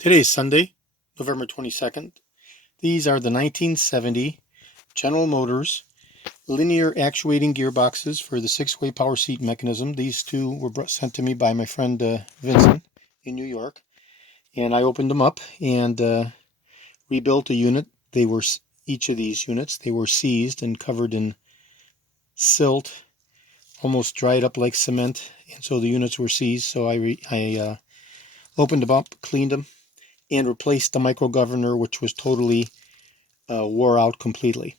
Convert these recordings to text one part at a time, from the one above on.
Today is Sunday, November 22nd. These are the 1970 General Motors linear actuating gearboxes for the 6-way power seat mechanism. These two were sent to me by my friend Vincent in New York, and I opened them up and rebuilt a unit. Each of these units, they were seized and covered in silt, almost dried up like cement, and so the units were seized. So I opened them up, cleaned them, and replaced the microgovernor, which was totally wore out completely.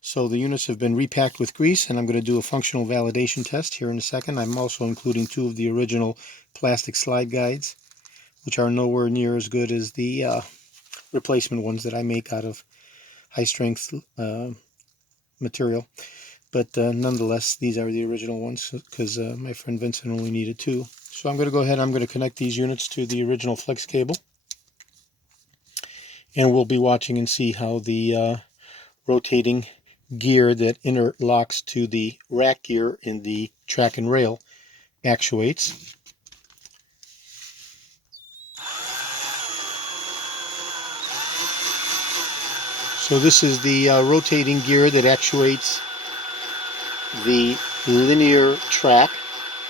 So the units have been repacked with grease, and I'm going to do a functional validation test here in a second. I'm also including two of the original plastic slide guides, which are nowhere near as good as the replacement ones that I make out of high-strength material. But nonetheless, these are the original ones because my friend Vincent only needed two. So I'm going to go ahead and I'm going to connect these units to the original flex cable. And we'll be watching and see how the rotating gear that interlocks to the rack gear in the track and rail actuates. So this is the rotating gear that actuates the linear track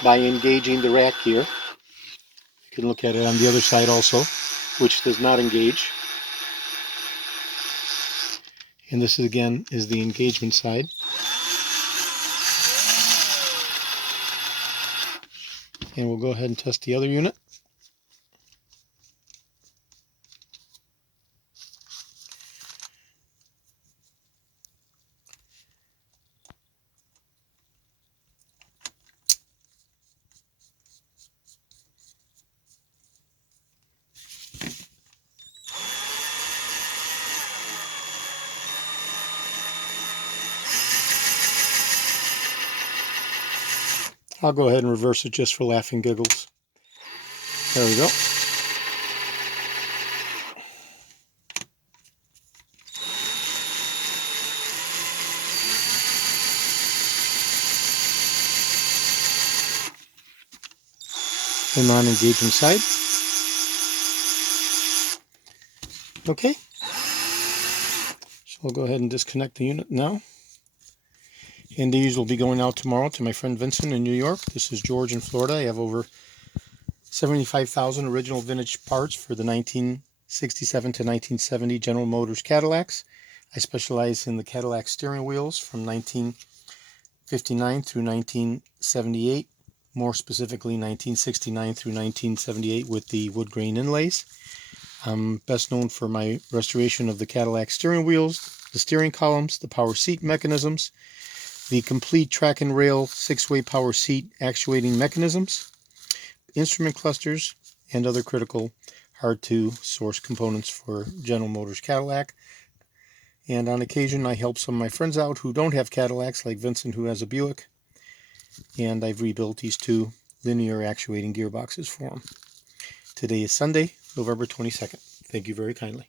by engaging the rack gear. You can look at it on the other side also, which does not engage. And this again is the engagement side. And we'll go ahead and test the other unit. I'll go ahead and reverse it just for laughing giggles. There we go. The non-engagement side. Okay. So we'll go ahead and disconnect the unit now. And these will be going out tomorrow to my friend Vincent in New York. This is George in Florida. I have over 75,000 original vintage parts for the 1967 to 1970 General Motors Cadillacs. I specialize in the Cadillac steering wheels from 1959 through 1978, more specifically 1969 through 1978 with the wood grain inlays. I'm best known for my restoration of the Cadillac steering wheels, the steering columns, the power seat mechanisms, the complete track and rail 6-way power seat actuating mechanisms, instrument clusters, and other critical hard-to-source components for General Motors Cadillac. And on occasion, I help some of my friends out who don't have Cadillacs, like Vincent, who has a Buick. And I've rebuilt these two linear actuating gearboxes for him. Today is Sunday, November 22nd. Thank you very kindly.